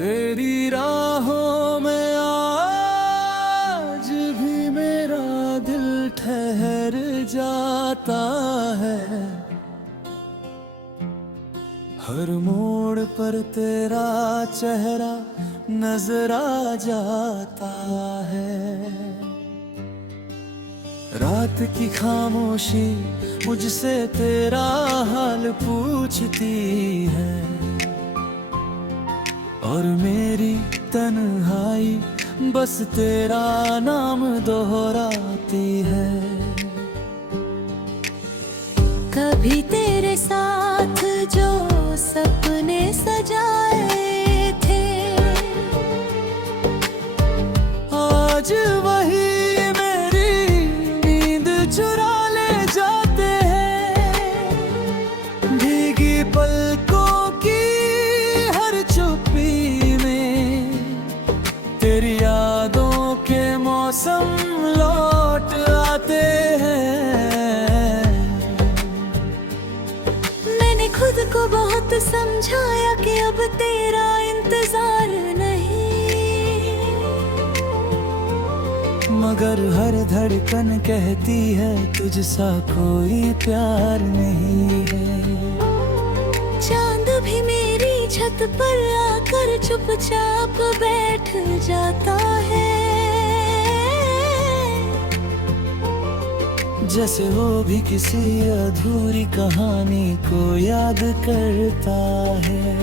तेरी राहों में आज भी मेरा दिल ठहर जाता है। हर मोड़ पर तेरा चेहरा नजर आ जाता है। रात की खामोशी मुझसे तेरा हाल पूछती है, और मेरी तन्हाई बस तेरा नाम दोहराती है। कभी तेरे साथ जो सपने सजाए थे, आज वही मेरी नींद चुरा ले जाते हैं। भीगी पलकों की हर चुप्पी में तेरी यादों के मौसम लौट आते हैं। मैंने खुद को बहुत समझाया कि अब तेरा इंतजार नहीं, मगर हर धड़कन कहती है तुझसा कोई प्यार नहीं है। चांद भी मेरी छत पर आकर चुपचाप बैठ जाता है। जैसे वो भी किसी अधूरी कहानी को याद करता है।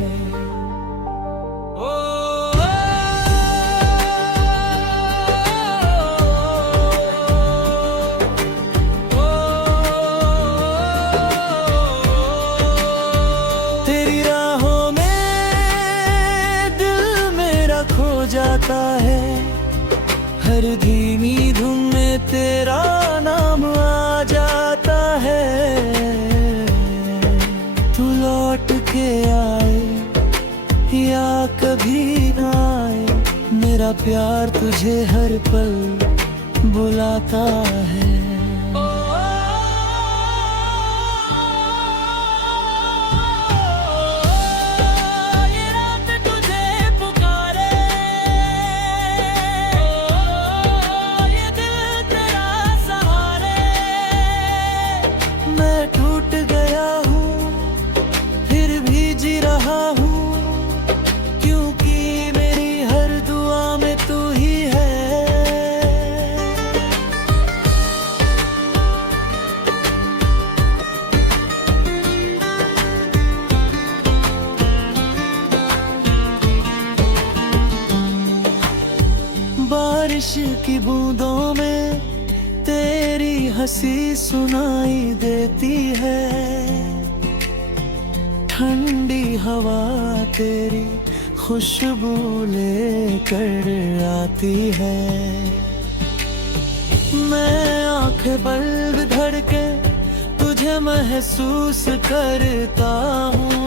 तेरी राहों में दिल मेरा खो जाता है। हर धीमी धुन में तेरा नाम आ जाता है। तू लौट के आए या कभी ना आए, मेरा प्यार तुझे हर पल बुलाता है। मैं टूट गया हूँ फिर भी जी रहा हूँ, क्योंकि मेरी हर दुआ में तू ही है। बारिश की बूंदों में तेरी हंसी सुनाई देती है। ठंडी हवा तेरी खुशबू लेकर आती है। मैं आंखें बंद धर के तुझे महसूस करता हूँ,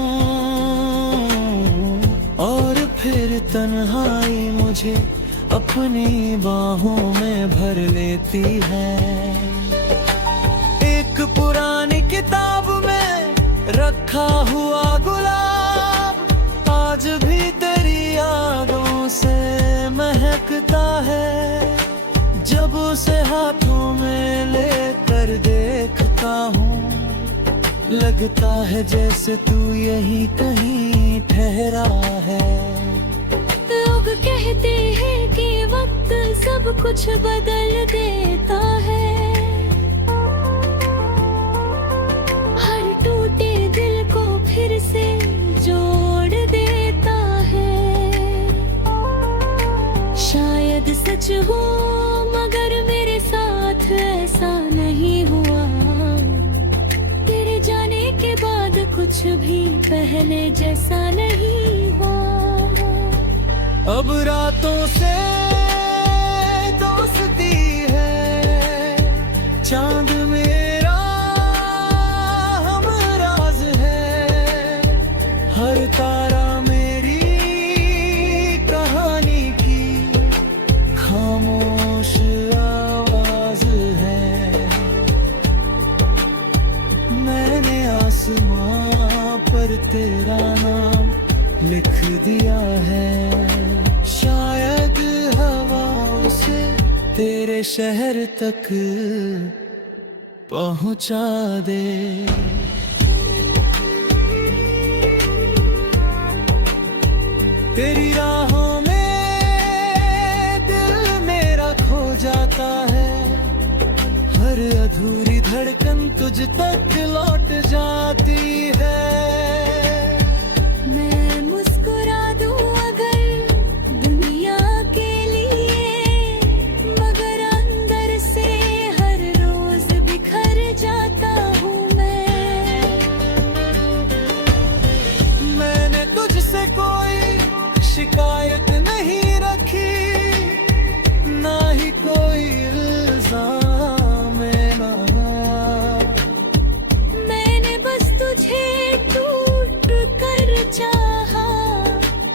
और फिर तन्हाई मुझे अपनी बाहों में भर लेती है। एक पुरानी किताब में रखा हुआ गुलाब आज भी तेरी यादों से महकता है। जब उसे हाथों में लेकर देखता हूँ, लगता है जैसे तू यहीं कहीं ठहरा है। लोग कहते हैं कि वक्त सब कुछ बदल देता है। हर टूटे दिल को फिर से जोड़ देता है। शायद सच हो मगर मेरे साथ ऐसा नहीं हुआ। तेरे जाने के बाद कुछ भी पहले जैसा नहीं हुआ। अब रातों से दोस्ती है, चांद मेरा हमराज है। हर तारा मेरी कहानी की खामोश आवाज है। मैंने आसमां पर तेरा नाम लिख दिया है। शायद हवाओं से तेरे शहर तक पहुंचा दे। तेरी राहों में दिल मेरा खो जाता है। हर अधूरी धड़कन तुझ तक लौट जाती है। मैं मुस्कुरा दूं अगर दुनिया के लिए, मगर अंदर से हर रोज बिखर जाता हूँ मैंने तुझसे कोई शिकायत नहीं रखी, ना ही कोई इल्जाम ना। मैंने बस तुझे टूट कर चाहा,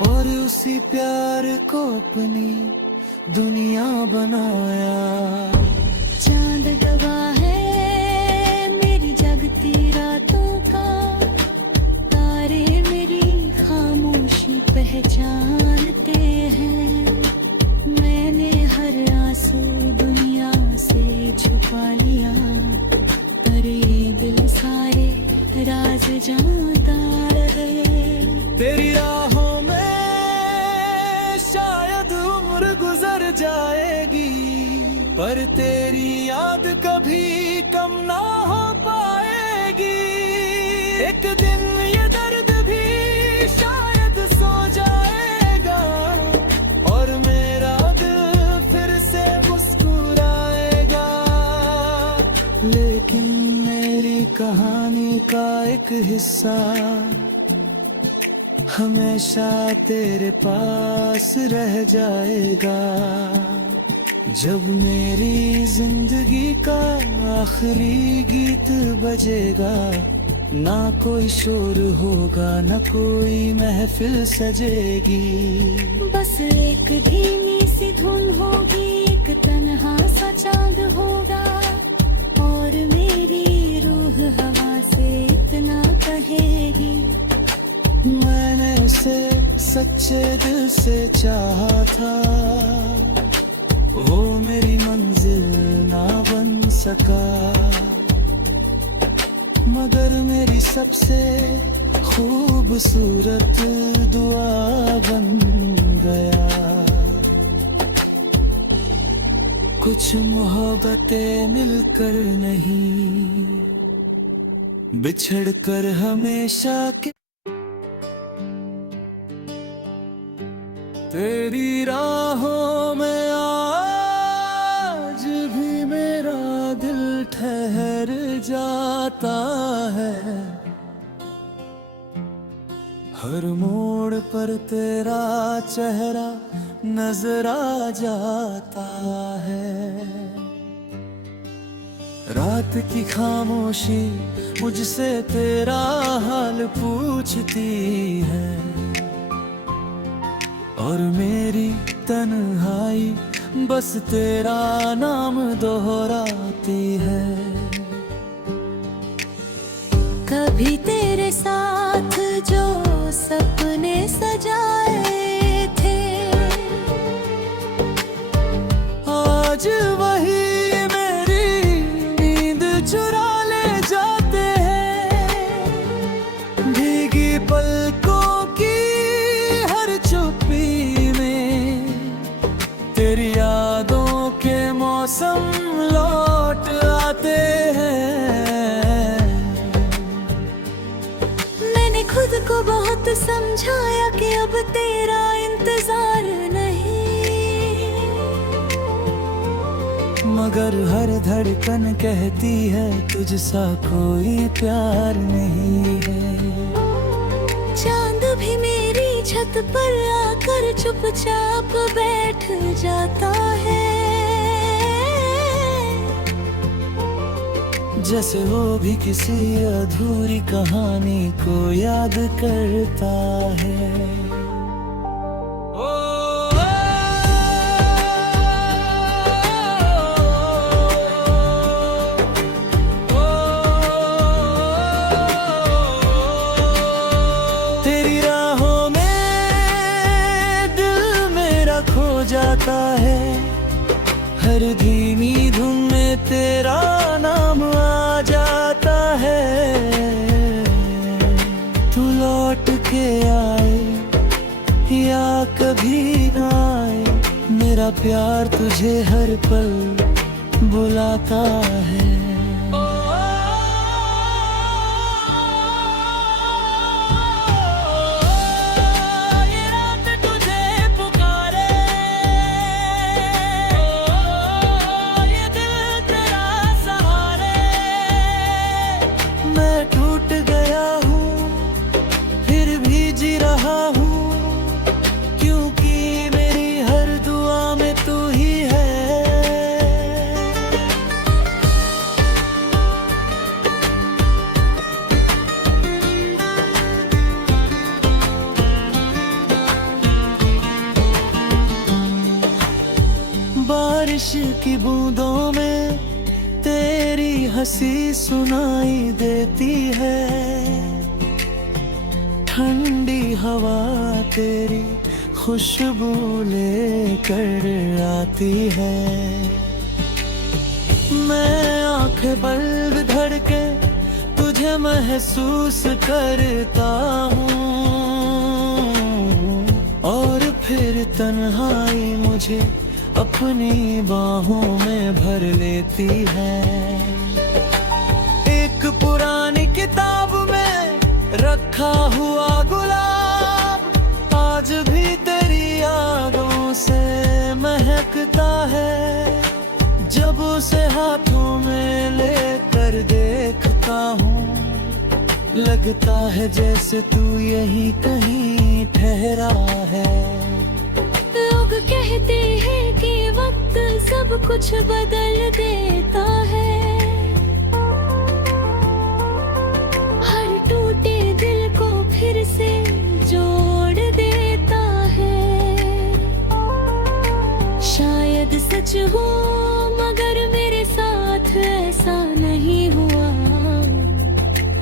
और उसी प्यार को अपनी दुनिया बनाया। चांद गवाह है मेरी जगती रातों का, तारे मेरी खामोशी पहचानते हैं। मैंने हर आंसू दुनिया से छुपा लिया, पर ये दिल सारे राज जानता रहे। तेरी राहों में शायद उम्र गुजर जाएगी, पर तेरी याद कभी कम ना हो पाएगी। एक दिन ये दर्द भी शायद सो जाएगा, और मेरा दिल फिर से मुस्कुराएगा। लेकिन मेरी कहानी का एक हिस्सा हमेशा तेरे पास रह जाएगा। जब मेरी जिंदगी का आखिरी गीत बजेगा, ना कोई शोर होगा, ना कोई महफिल सजेगी। बस एक धीमी सी धुन होगी, एक तन्हा सा चांद होगा, और मेरी रूह हवा से इतना कहेगी। मैंने उसे सच्चे दिल से चाहा था, वो मेरी मंजिल ना बन सका, मगर मेरी सबसे खूबसूरत दुआ बन गया। कुछ मोहब्बतें मिलकर नहीं, बिछड़ कर हमेशा के। तेरी राहों में आज भी मेरा दिल ठहर जाता है। हर मोड़ पर तेरा चेहरा नजर आ जाता है। रात की खामोशी मुझसे तेरा हाल पूछती है, और मेरी तन्हाई बस तेरा नाम दोहराती है। कभी तेरे साथ जो सपने सजाए थे, आज वही मेरी नींद चुरा ले जाते हैं। भीगी पलकों की हर चुप्पी में तेरी यादों के मौसम लौट आते हैं। मैंने खुद को बहुत समझाया कि अब तेरा इंतजार नहीं, मगर हर धड़कन कहती है तुझसा कोई प्यार नहीं है। चांद भी मेरी छत पर आकर चुपचाप बैठ जाता है, जैसे वो भी किसी अधूरी कहानी को याद करता है। तेरी राहों में आता है। हर धीमी धुन में तेरा नाम आ जाता है। तू लौट के आए या कभी ना आए, मेरा प्यार तुझे हर पल बुलाता है। बारिश की बूंदों में तेरी हंसी सुनाई देती है। ठंडी हवा तेरी खुशबू लेकर आती है। मैं आंखें बंद धर के तुझे महसूस करता हूँ, और फिर तन्हाई मुझे अपनी बाहों में भर लेती है। एक पुरानी किताब में रखा हुआ गुलाब आज भी तेरी यादों से महकता है। जब उसे हाथों में लेकर देखता हूँ, लगता है जैसे तू यहीं कहीं ठहरा है। लोग कहते हैं कि वक्त सब कुछ बदल देता है। हर टूटे दिल को फिर से जोड़ देता है। शायद सच हो मगर मेरे साथ ऐसा नहीं हुआ।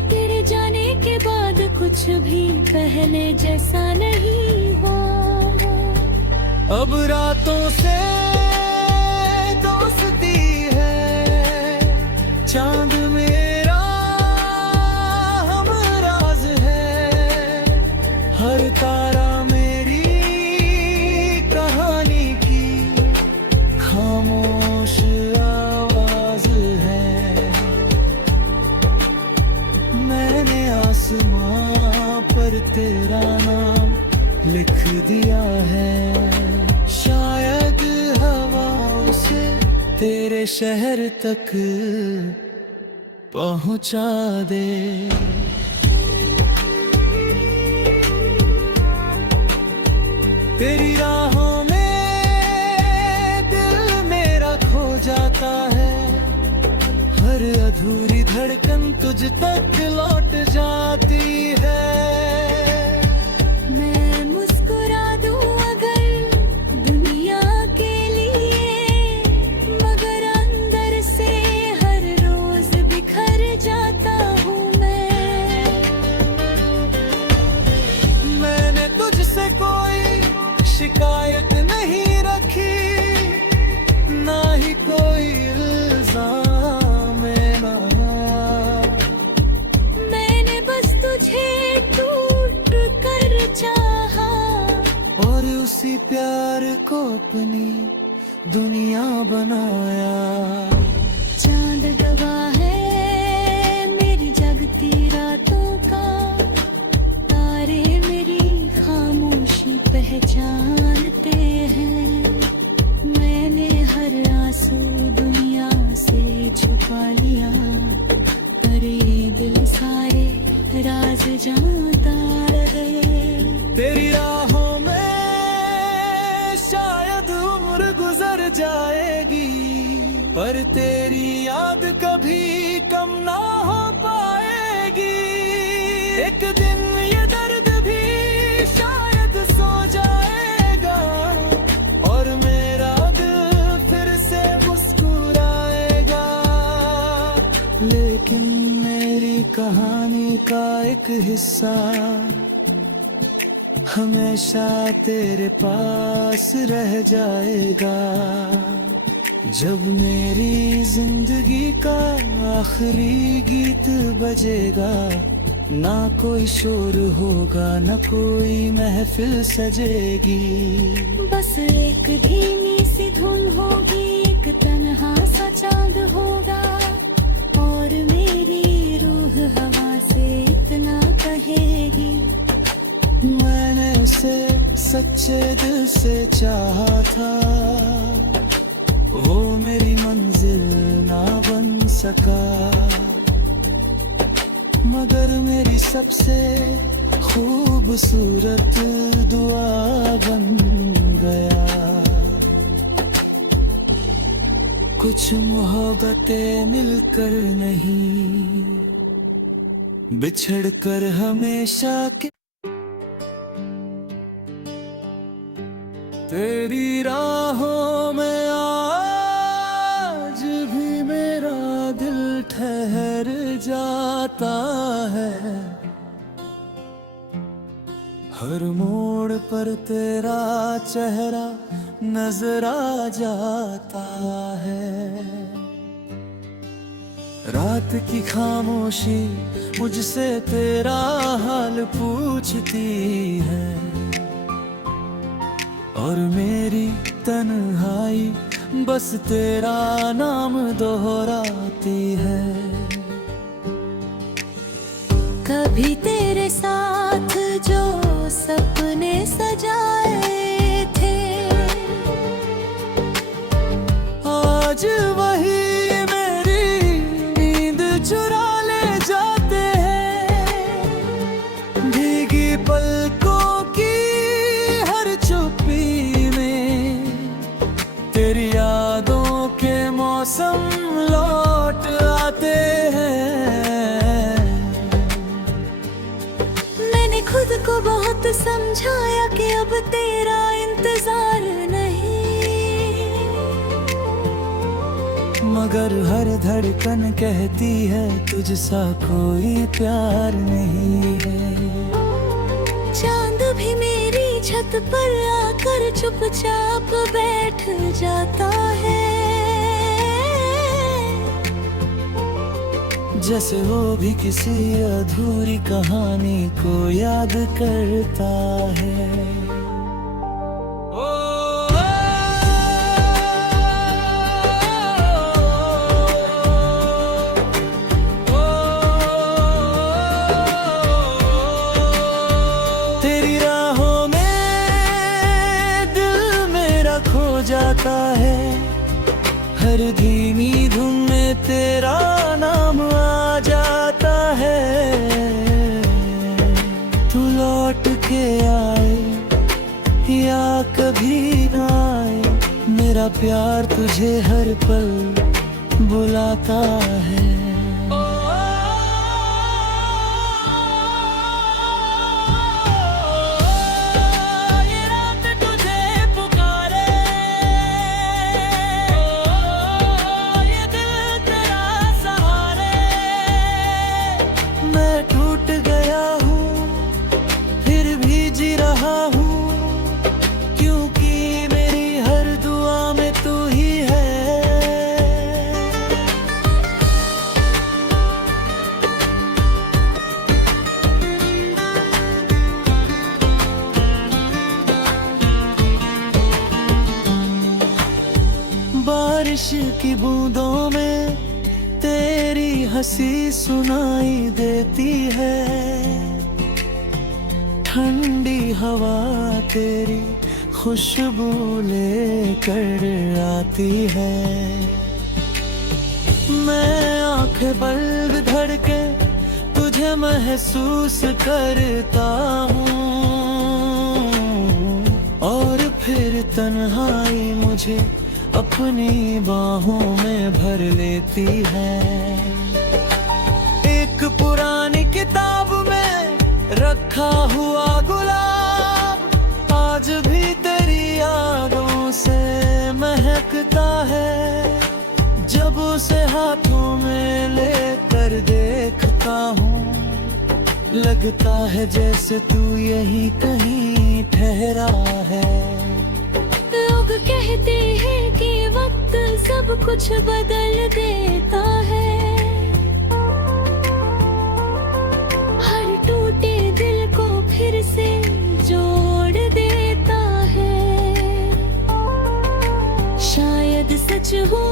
तेरे जाने के बाद कुछ भी पहले जैसा नहीं हुआ। अब रातों से दोस्ती है, चांद मेरा हमराज है। हर तारा मेरी कहानी की खामोश आवाज है। मैंने आसमां पर तेरा नाम लिख दिया है। शायद हवा से तेरे शहर तक पहुंचा दे। तेरी राहों में दिल मेरा खो जाता है। हर अधूरी धड़कन तुझ तक लौट जाती है। शिकायत नहीं रखी, ना ही कोई इल्जाम ना। मैंने बस तुझे टूट कर चाहा, और उसी प्यार को अपनी दुनिया बनाया। चांद गवाह है मेरी जगती रातों का। तारे मेरी खामोशी पहचानते हैं। मैंने हर आंसू दुनिया से छुपा लिया, पर ये दिल सारे राज जानता रहे। तेरी राहों में शायद उम्र गुजर जाएगी, पर तेरी याद कभी कम ना हो पाएगी। एक दिन ये दर्द भी शायद सो जाएगा, और मेरा दिल फिर से मुस्कुराएगा। लेकिन मेरी कहानी का एक हिस्सा हमेशा तेरे पास रह जाएगा। जब मेरी जिंदगी का आखिरी गीत बजेगा, ना कोई शोर होगा, ना कोई महफिल सजेगी। बस एक धीमी सी धुन होगी, एक तन्हा सा चांद होगा, और मेरी रूह हवा से इतना कहेगी। मैंने उसे सच्चे दिल से चाहा था, वो मेरी मंजिल ना बन सका, मगर मेरी सबसे खूबसूरत दुआ बन गया। कुछ मोहब्बतें मिलकर नहीं, बिछड़ कर हमेशा के। तेरी राहों में आज भी मेरा दिल ठहर जाता है। हर मोड़ पर तेरा चेहरा नजर आ जाता है। रात की खामोशी मुझसे तेरा हाल पूछती है, और मेरी तन्हाई बस तेरा नाम दोहराती है। कभी तेरे साथ जो सपने सजाए थे, आज वही मेरी नींद चुरा ले जाते हैं। भीगी पलकों की हर चुप्पी में तेरी यादों के मौसम लौट आते हैं। मैंने खुद को बहुत समझाया कि अब तेरा इंतजार नहीं, मगर हर धड़कन कहती है तुझसा कोई प्यार नहीं है। चांद भी मेरी छत पर आकर चुपचाप बैठ जाता है, जैसे वो भी किसी अधूरी कहानी को याद करता है। तेरी राहों में दिल मेरा खो जाता है, हर धीमी धुन में तेरा नाम आ जाता है। तू लौट के आए या कभी ना आए, मेरा प्यार तुझे हर पल बुलाता है। मैं टूट गया हूँ फिर भी जी रहा हूँ, क्योंकि मेरी हर दुआ में तू ही है। बारिश की बूंदों में तेरी हंसी सुनाई देती है, ठंडी हवा तेरी खुशबू लेकर आती है। मैं आंखें बंद धर के तुझे महसूस करता हूँ, और फिर तन्हाई मुझे अपनी बाहों में भर लेती है। एक पुरानी किताब में रखा हुआ गुलाब आज भी तेरी यादों से महकता है। जब उसे हाथों में लेकर देखता हूँ, लगता है जैसे तू यही कहीं ठहरा है। लोग कहते हैं कि वक्त सब कुछ बदल देता है, हर टूटे दिल को फिर से जोड़ देता है। शायद सच हो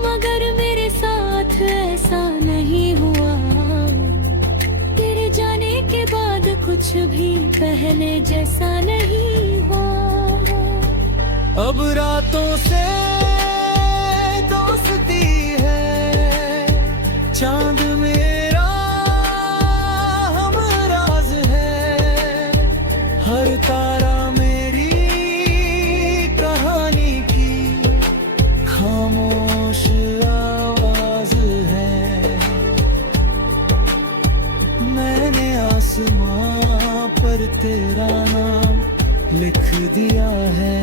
मगर मेरे साथ ऐसा नहीं हुआ, तेरे जाने के बाद कुछ भी पहले जैसा नहीं हुआ। अब रातों से दोस्ती है, चांद मेरा हमराज है, हर तारा मेरी कहानी की खामोश आवाज है। मैंने आसमां पर तेरा नाम लिख दिया है,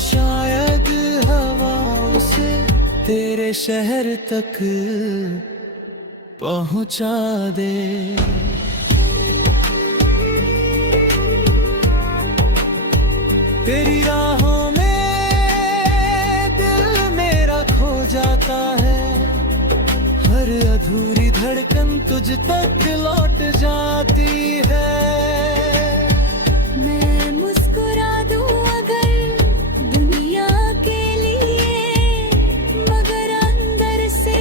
शायद हवाओं से तेरे शहर तक पहुंचा दे। तेरी राहों में दिल मेरा खो जाता है, हर अधूरी धड़कन तुझ तक लौट जाती है। मैं मुस्कुरा दूं अगर दुनिया के लिए, मगर अंदर से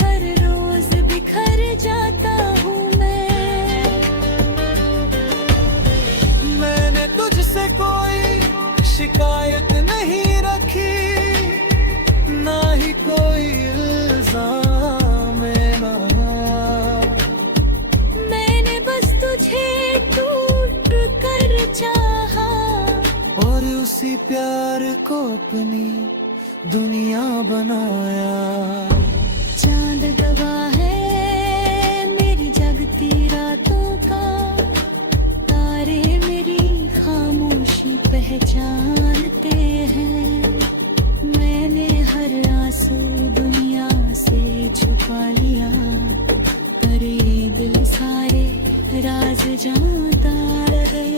हर रोज बिखर जाता हूँ मैंने तुझसे कोई शिकायत नहीं रखी, ना ही कोई इल्जाम है ना। मैंने बस तुझे टूट कर चाहा, और उसी प्यार को अपनी दुनिया बनाया। चांद गवाह है मेरी जगती रातों का, तारे मेरी खामोशी पहचानते हैं। मैंने हर आंसू दुनिया से छुपा लिया, पर ये दिल सारे राज जानता रहे।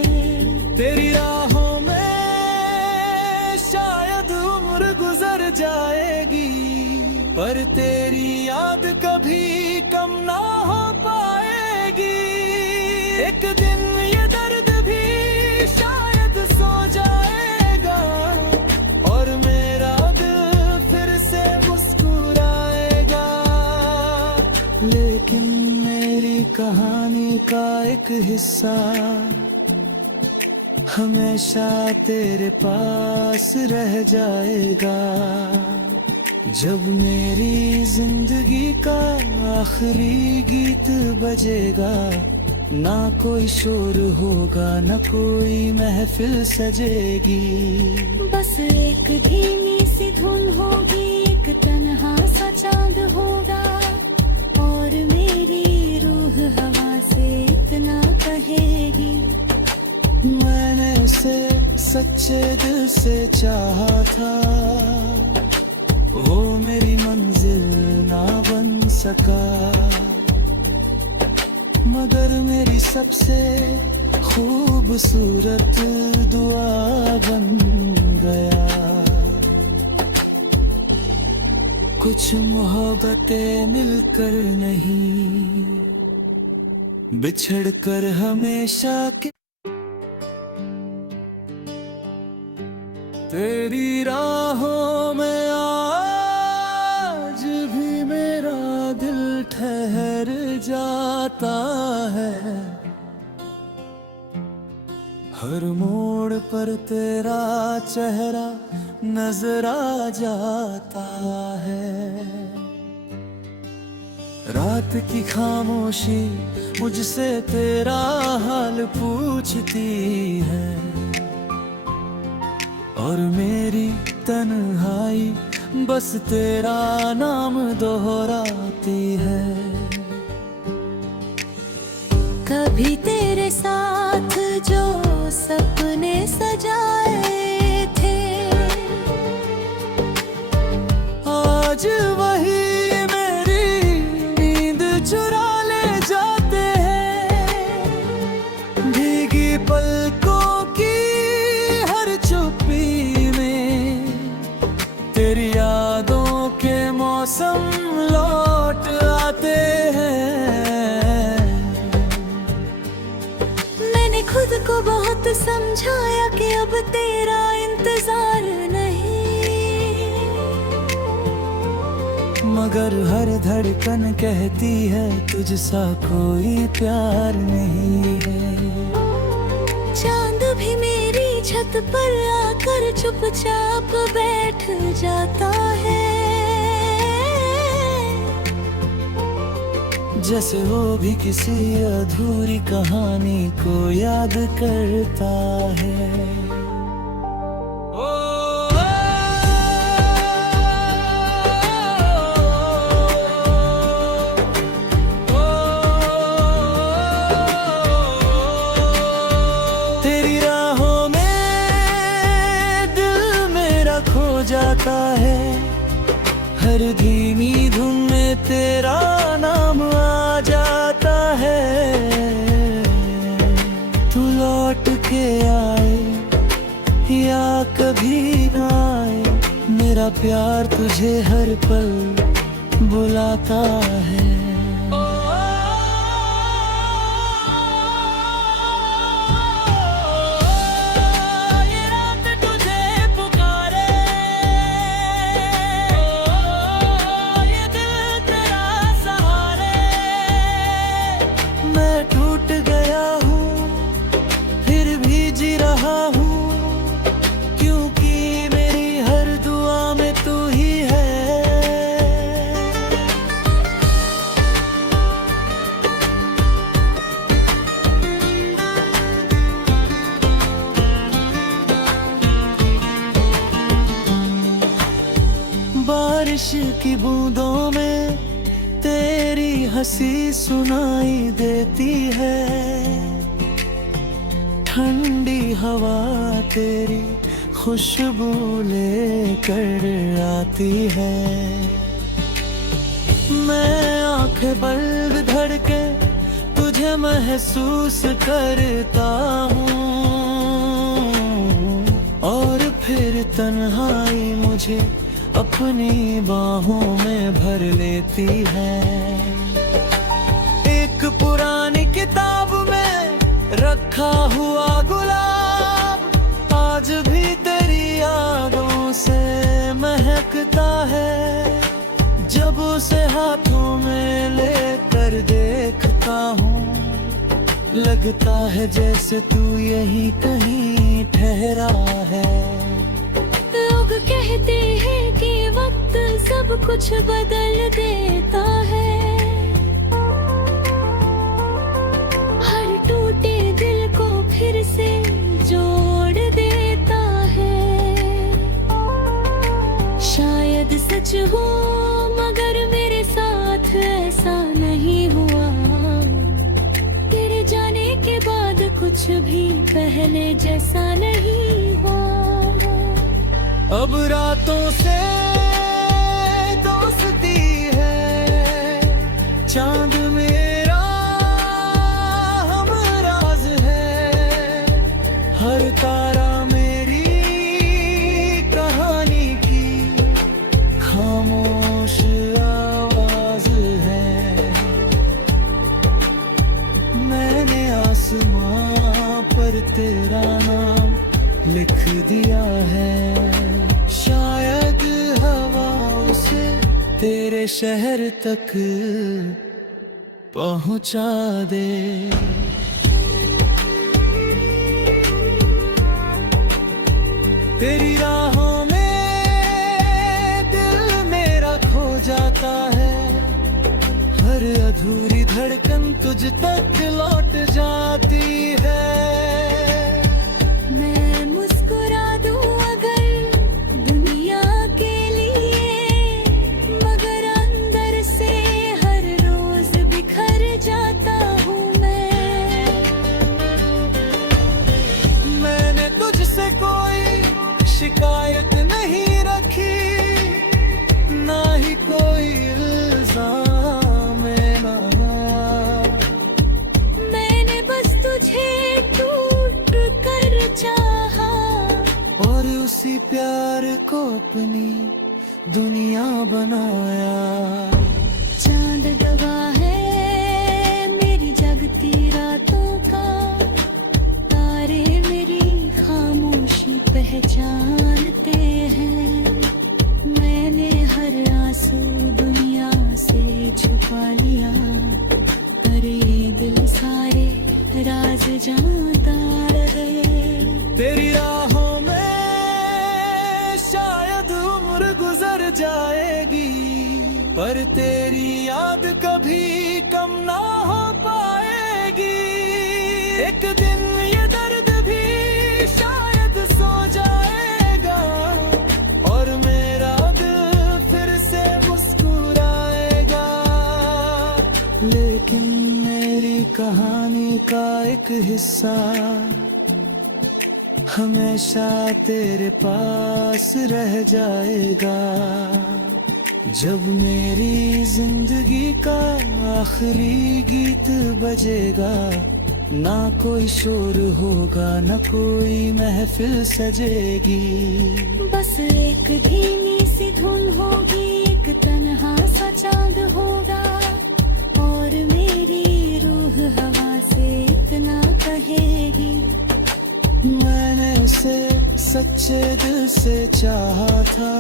तेरी राहों में शायद उम्र गुजर जाएगी, पर तेरी याद कभी कम ना हो पाएगी। एक दिन ये दर्द भी शायद सो जाएगा, और मेरा दिल फिर से मुस्कुराएगा। लेकिन मेरी कहानी का एक हिस्सा हमेशा तेरे पास रह जाएगा। जब मेरी जिंदगी का आखिरी गीत बजेगा, ना कोई शोर होगा, ना कोई महफिल सजेगी। बस एक धीमी सी धुन होगी, एक तन्हा सा चांद होगा, और मेरी रूह हवा से इतना कहेगी। मैंने उसे सच्चे दिल से चाहा था, वो मेरी मंजिल ना बन सका, मगर मेरी सबसे खूबसूरत दुआ बन गया। कुछ मोहब्बतें मिलकर नहीं, बिछड़ कर हमेशा के। तेरी राहों में आज भी मेरा दिल ठहर जाता है, हर मोड़ पर तेरा चेहरा नजर आ जाता है। रात की खामोशी मुझसे तेरा हाल पूछती है, और मेरी तन्हाई बस तेरा नाम दोहराती है। कभी तेरे साथ जो सपने सजाए थे, आज वही मेरी नींद चुरा ले जाते हैं। भीगी पलकों की खुद को बहुत समझाया कि अब तेरा इंतजार नहीं, मगर हर धड़कन कहती है तुझसा कोई प्यार नहीं है। चांद भी मेरी छत पर आकर चुपचाप बैठ जाता है, जैसे वो भी किसी अधूरी कहानी को याद करता है। तेरी राहों में दिल मेरा खो जाता है, हर धीमी धुन में तेरा नाम आ जाता है। तू लौट के आए या कभी ना आए, मेरा प्यार तुझे हर पल बुलाता है। मैं टूट गया हूँ फिर भी जी रहा हूँ, क्योंकि मेरी हर दुआ में तू ही है। बारिश की बूंदों में तेरी हंसी सुनाई देती है, ठंडी हवा तेरी खुशबू लेकर आती है। मैं आंखें बंद धड़के तुझे महसूस करता हूँ, और फिर तन्हाई मुझे अपनी बाहों में भर लेती है। एक पुरानी किताब में रखा हुआ गुलाब आज भी तेरी यादों से महकता है। जब उसे हाथों में लेकर देखता हूँ, लगता है जैसे तू यहीं कहीं ठहरा है। लोग कहते हैं कि वक्त सब कुछ बदल देता है, हर टूटे दिल को फिर से जोड़ देता है। शायद सच हो मगर मेरे साथ ऐसा नहीं हुआ, तेरे जाने के बाद कुछ भी पहले जैसा नहीं हुआ। अब रातों से दोस्ती है, चांद मेरा हमराज है, हर तारा मेरी कहानी की खामोश आवाज है। मैंने आसमां पर तेरा नाम लिख दिया है, शायद हवा उसे तेरे शहर तक पहुंचा दे। तेरी राहों में दिल मेरा खो जाता है, हर अधूरी धड़कन तुझ तक लौट जाती है। शिकायत नहीं रखी, ना ही कोई इल्जाम मैंने बस तुझे टूट कर चाहा, और उसी प्यार को अपनी दुनिया बनाया। चांद गवाह है मेरी जगती रातों का, पर तेरी याद कभी कम ना हो पाएगी। एक दिन ये दर्द भी शायद सो जाएगा और मेरा दिल फिर से मुस्कुराएगा। लेकिन मेरी कहानी का एक हिस्सा हमेशा तेरे पास रह जाएगा। जब मेरी जिंदगी का आखिरी गीत बजेगा, ना कोई शोर होगा, ना कोई महफिल सजेगी। बस एक धीमी सी धुन होगी, एक तन्हा सा चांद होगा और मेरी रूह हवा से इतना कहेगी। मैंने उसे सच्चे दिल से चाहा था,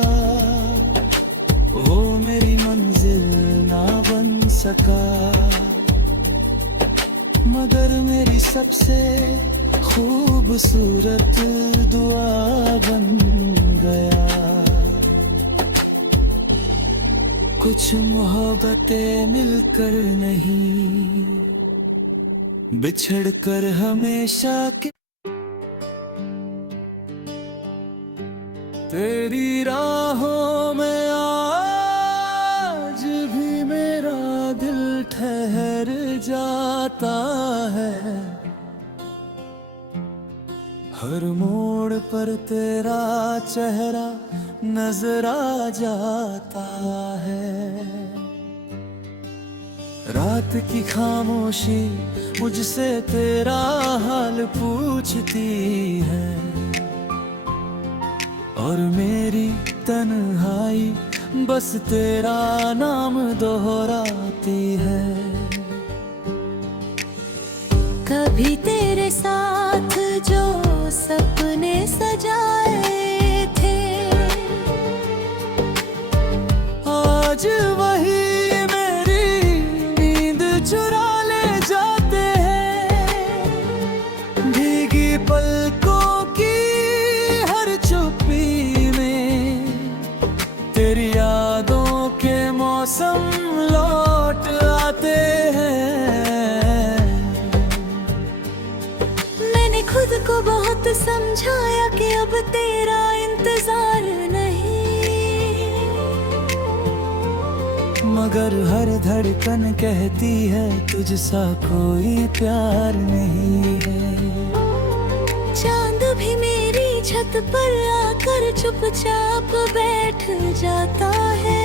वो मेरी मंजिल ना बन सका, मगर मेरी सबसे खूबसूरत दुआ बन गया। कुछ मोहब्बतें मिलकर नहीं, बिछड़ कर हमेशा के। तेरी राहों में आज भी मेरा दिल ठहर जाता है। हर मोड़ पर तेरा चेहरा नजर आ जाता है। रात की खामोशी मुझसे तेरा हाल पूछती है और मेरी तन्हाई बस तेरा नाम दोहराती है। कभी तेरे साथ जो सपने सजाए थे, आज वही मेरी नींद चुरा ले जाते हैं। भीगी पलकों की हर चुप्पी में तेरी यादों के मौसम लौट आते हैं। मैंने खुद को बहुत समझाया कि अब तेरा इंतजार नहीं, मगर हर धड़कन कहती है तुझसा कोई प्यार नहीं है। चांद भी मेरी छत पर आकर चुपचाप बैठ जाता है।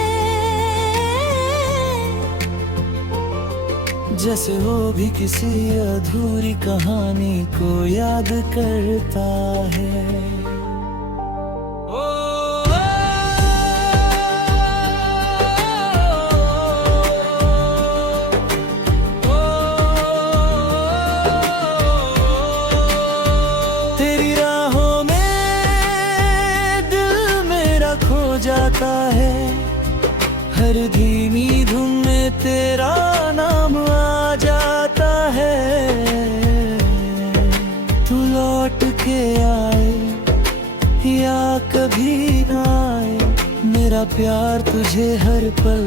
जैसे वो भी किसी अधूरी कहानी को याद करता है। तेरी राहों में दिल मेरा खो जाता है। हर धीमी धुन में तेरा नाम आ जाता है। तू लौट के आए या कभी ना आए, मेरा प्यार तुझे हर पल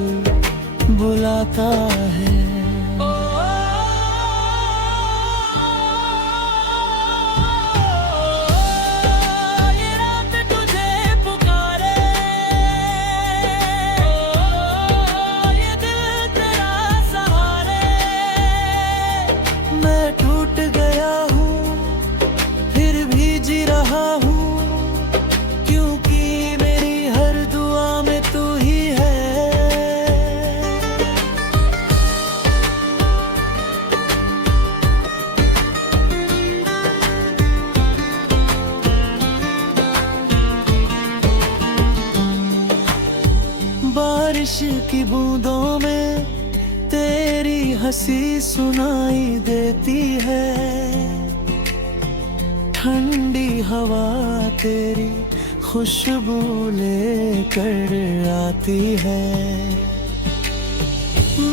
बुलाता है। मैं टूट गया हूँ फिर भी जी रहा हूँ, क्योंकि मेरी हर दुआ में तू ही है। बारिश की बूंदों में तेरी हंसी सुनाई देती है। ठंडी हवा तेरी खुशबू लेकर आती है।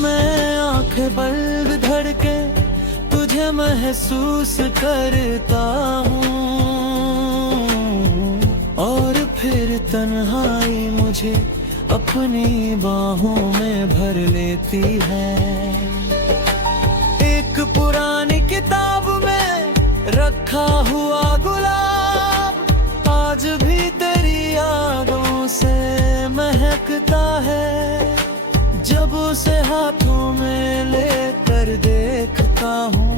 मैं आंखें बंद धर के तुझे महसूस करता हूँ और फिर तन्हाई मुझे अपनी बाहों में भर लेती है। एक पुरानी किताब में रखा हुआ गुलाब आज भी तेरी यादों से महकता है। जब उसे हाथों में लेकर देखता हूँ,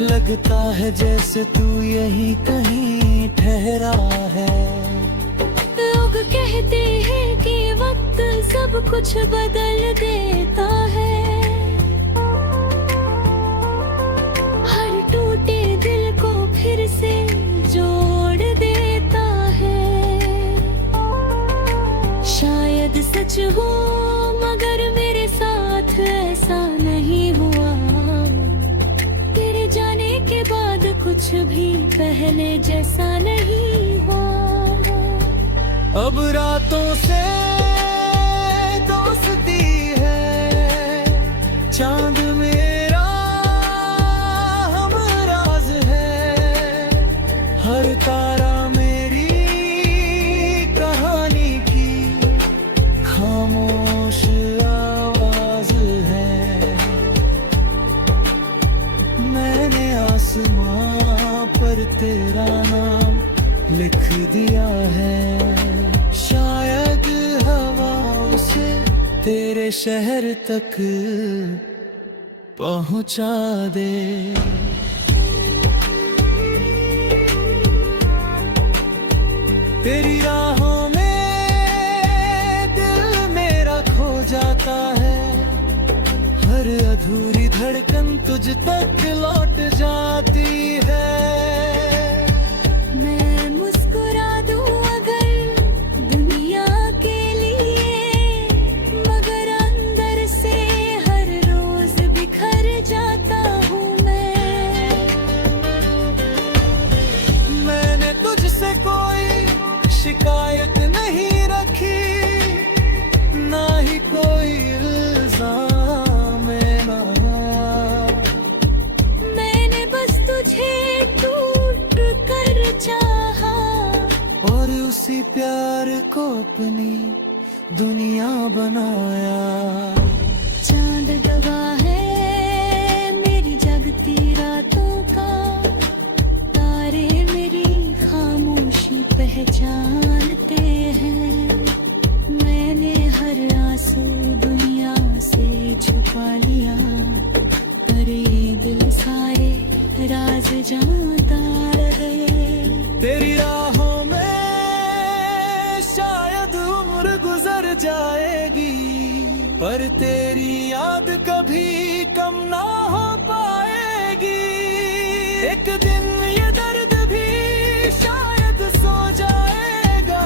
लगता है जैसे तू यही कहीं ठहरा है। लोग कहते हैं कि वक्त सब कुछ बदल देता है, हर टूटे दिल को फिर से जोड़ देता है। शायद सच हो मगर मेरे साथ ऐसा नहीं हुआ। तेरे जाने के बाद कुछ भी पहले जैसा नहीं हुआ। अब रातों से दोस्ती है, चांद मेरा हमराज है। हर तारा मेरी कहानी की खामोश आवाज है। मैंने आसमां पर तेरा नाम लिख दिया है। शायद हवा उसे तेरे शहर तक पहुंचा दे। तेरी राहों में दिल मेरा खो जाता है। हर अधूरी धड़कन तुझ तक लौट जाती है। शिकायत नहीं रखी, ना ही कोई इल्जाम ना। मैंने बस तुझे टूट कर चाहा और उसी प्यार को अपनी दुनिया बनाया। चांद गवाह है मेरी जगती रातों का, तारे मेरी खामोशी पहचानते हैं। मैंने हर आंसू दुनिया से छुपा लिया, पर ये दिल सारे राज जानता रहे। तेरी राहों में शायद उम्र गुजर जाएगी, पर तेरी याद कभी कम ना हो पाएगी। एक दिन ये दर्द भी शायद सो जाएगा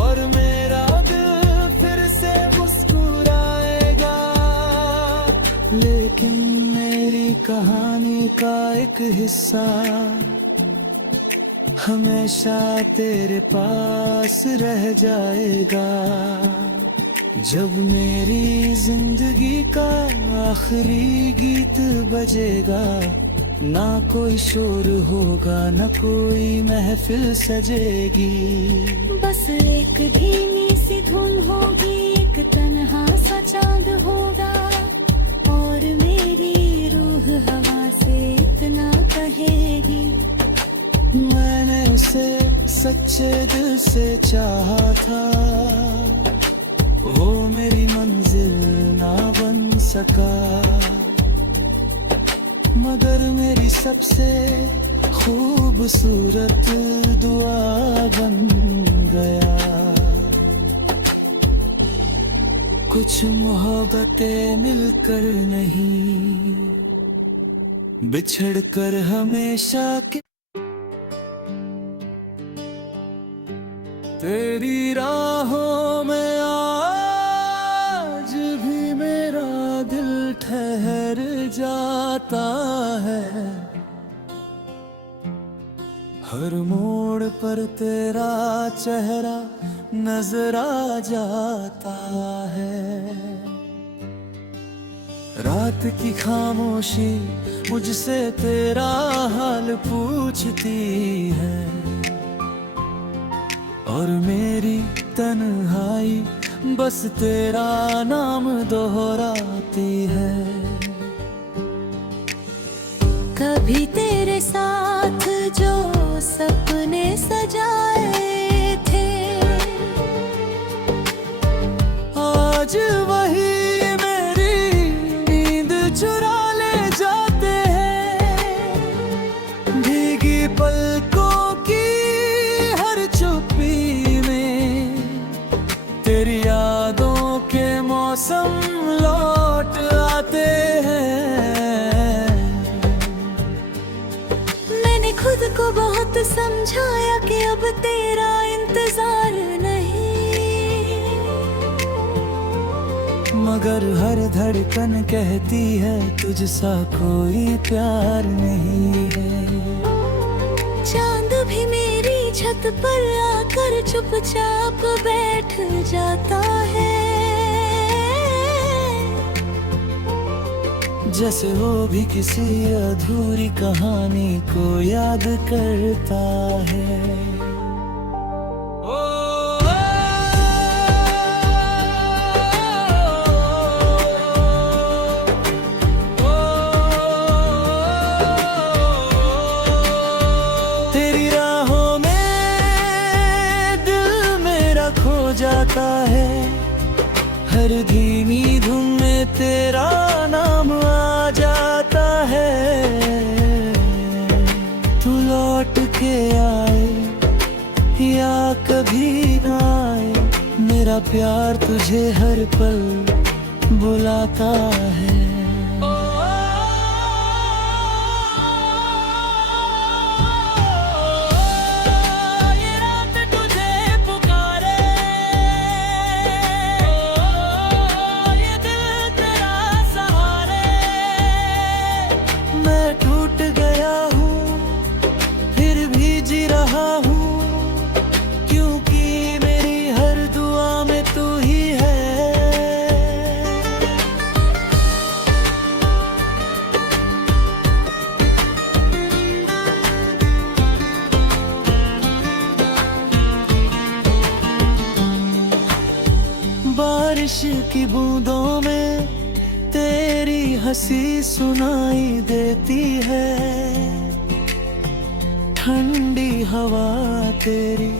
और मेरा दिल फिर से मुस्कुराएगा। लेकिन मेरी कहानी का एक हिस्सा हमेशा तेरे पास रह जाएगा। जब मेरी जिंदगी का आखिरी गीत बजेगा, ना कोई शोर होगा, ना कोई महफिल सजेगी। बस एक धीमी सी धुन होगी, एक तन्हा सा चांद होगा, और मेरी रूह हवा से इतना कहेगी। मैंने उसे सच्चे दिल से चाहा था, वो मेरी मंजिल ना बन सका, मगर मेरी सबसे खूबसूरत दुआ बन गया। कुछ मोहब्बतें मिलकर नहीं, बिछड़ कर हमेशा के। तेरी राहों में आज भी मेरा दिल ठहर जाता है। हर मोड़ पर तेरा चेहरा नजर आ जाता है। रात की खामोशी मुझसे तेरा हाल पूछती है, और मेरी तन्हाई बस तेरा नाम दोहराती है। कभी तेरे साथ जो सपने सजाए थे, आज वही मेरी नींद चुरा ले जाते हैं। भीगी पलकों की हर चुप्पी में तेरी यादों के मौसम लौट आते हैं। मैंने खुद को बहुत समझाया कि अब तेरा इंतजार नहीं, मगर हर धड़कन कहती है तुझसा कोई प्यार नहीं है। चांद भी मेरी छत पर आकर चुपचाप बैठ जाता है, जैसे वो भी किसी अधूरी कहानी को याद करता है। तेरी राहों में दिल मेरा खो जाता है, हर धीमी धुन में तेरा नाम आ जाता है। तू लौट के आए या कभी ना आए, मेरा प्यार तुझे हर पल बुलाता है। मैं टूट गया हूँ फिर भी जी रहा हूँ, क्योंकि मेरी हर दुआ में तू ही है। बारिश की बूंदों में तेरी हंसी सुनाई देती है, ठंडी हवा तेरी